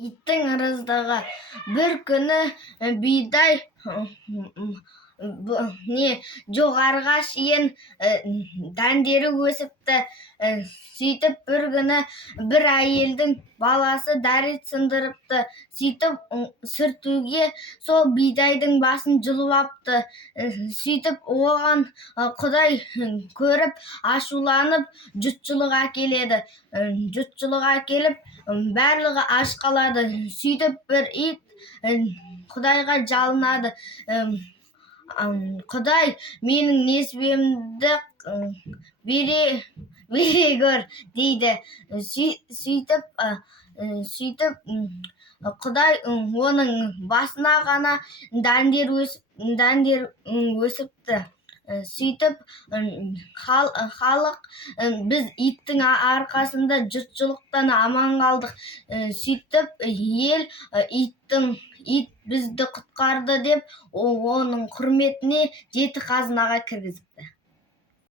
Иттің ырыздығы. Бір күні бидай жоғарыға шейін дәндері өсіпті. Сөйтіп бір күні бір әйелдің баласы дәрет сындырыпты. Сөйтіп сүртуге сол бидайдың басын жұлып апты. Сөйтіп оған Құдай көріп ашуланып жұтшылық әкеледі. Жұтшылық әкеліп барлығы аш қалады. Сөйтіп бір ит Құдайға жалынады. Құдай, менің несібемді бере көр дейді. Сөйтіп Құдай оның басына ғана дәндер өсіпті. Сөйтіп халық біз иттің арқасында жұртшылықтан аман қалдық. Сөйтіп ел ит бізді құтқарды деп оның құрметіне 7 қазынаға кіргізіпті.